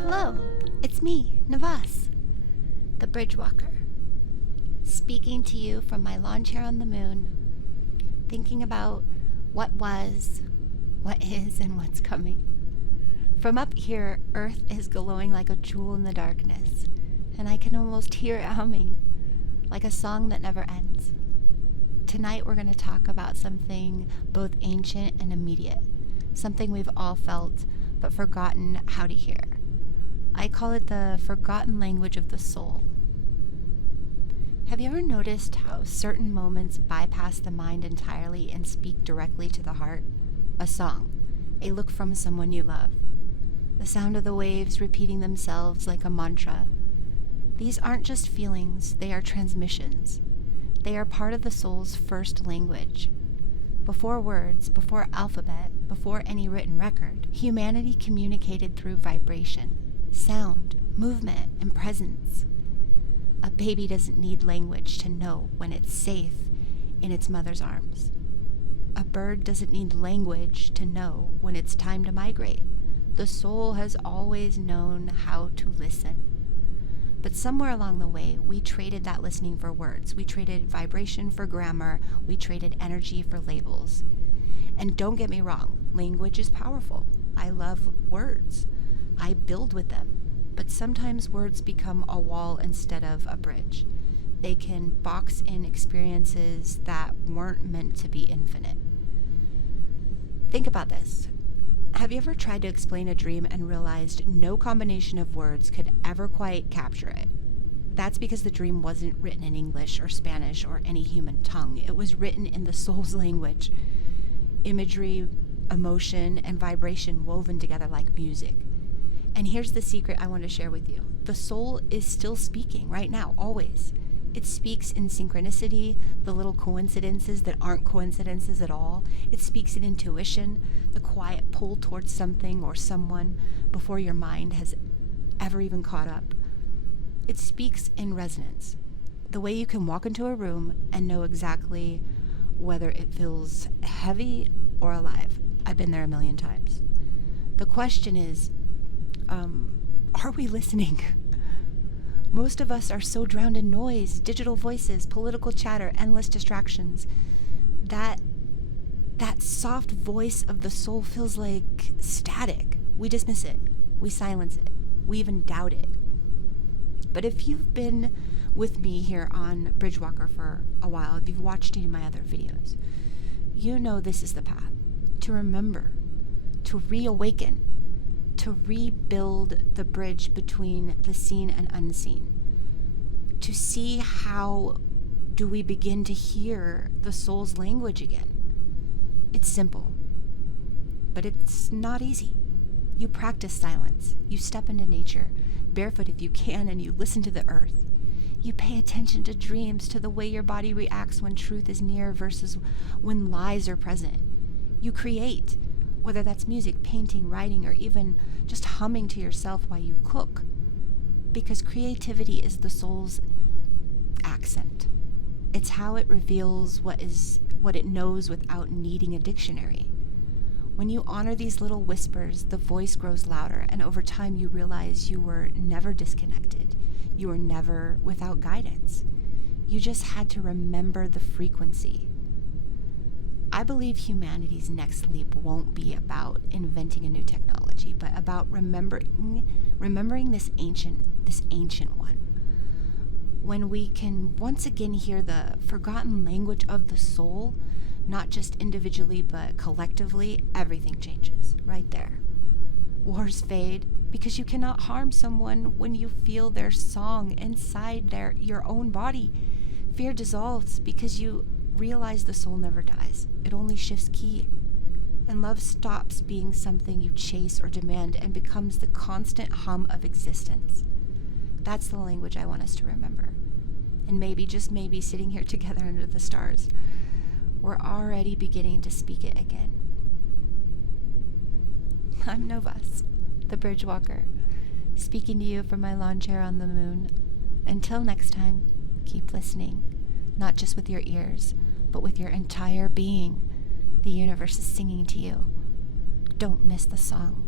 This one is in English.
Hello, it's me, Novahs, the BridgeWalker, speaking to you from my lawn chair on the moon, thinking about what was, what is, and what's coming. From up here, Earth is glowing like a jewel in the darkness, and I can almost hear it humming, like a song that never ends. Tonight we're going to talk about something both ancient and immediate, something we've all felt but forgotten how to hear. I call it the forgotten language of the soul. Have you ever noticed how certain moments bypass the mind entirely and speak directly to the heart? A song, a look from someone you love, the sound of the waves repeating themselves like a mantra. These aren't just feelings, they are transmissions. They are part of the soul's first language. Before words, before alphabet, before any written record, humanity communicated through vibration, sound, movement, and presence. A baby doesn't need language to know when it's safe in its mother's arms. A bird doesn't need language to know when it's time to migrate. The soul has always known how to listen. But somewhere along the way, we traded that listening for words. We traded vibration for grammar. We traded energy for labels. And don't get me wrong, language is powerful. I love words. I build with them. But sometimes words become a wall instead of a bridge. They can box in experiences that weren't meant to be infinite. Think about this. Have you ever tried to explain a dream and realized no combination of words could ever quite capture it? That's because the dream wasn't written in English or Spanish or any human tongue. It was written in the soul's language. Imagery, emotion, and vibration woven together like music. And here's the secret I want to share with you. The soul is still speaking right now, always. It speaks in synchronicity, the little coincidences that aren't coincidences at all. It speaks in intuition, the quiet pull towards something or someone before your mind has ever even caught up. It speaks in resonance, the way you can walk into a room and know exactly whether it feels heavy or alive. I've been there a million times. The question is, are we listening? Most of us are so drowned in noise, digital voices, political chatter, endless distractions. That soft voice of the soul feels like static. We dismiss it. We silence it. We even doubt it. But if you've been with me here on BridgeWalker for a while, if you've watched any of my other videos, you know this is the path. To remember, to reawaken, to rebuild the bridge between the seen and unseen, to see how do we begin to hear the soul's language again. It's simple, but it's not easy. You practice silence, you step into nature, barefoot if you can, and you listen to the earth. You pay attention to dreams, to the way your body reacts when truth is near versus when lies are present. You create, whether that's music, painting, writing, or even just humming to yourself while you cook. Because creativity is the soul's accent. It's how it reveals what it knows without needing a dictionary. When you honor these little whispers, the voice grows louder, and over time you realize you were never disconnected. You were never without guidance. You just had to remember the frequency. I believe humanity's next leap won't be about inventing a new technology, but about remembering this ancient one. When we can once again hear the forgotten language of the soul, not just individually but collectively, everything changes right there. Wars fade because you cannot harm someone when you feel their song inside your own body. Fear dissolves because you realize the soul never dies. It only shifts key. And love stops being something you chase or demand and becomes the constant hum of existence. That's the language I want us to remember. And maybe, just maybe, sitting here together under the stars, we're already beginning to speak it again. I'm Novahs, the BridgeWalker, speaking to you from my lawn chair on the moon. Until next time, keep listening, not just with your ears, but with your entire being, the universe is singing to you. Don't miss the song.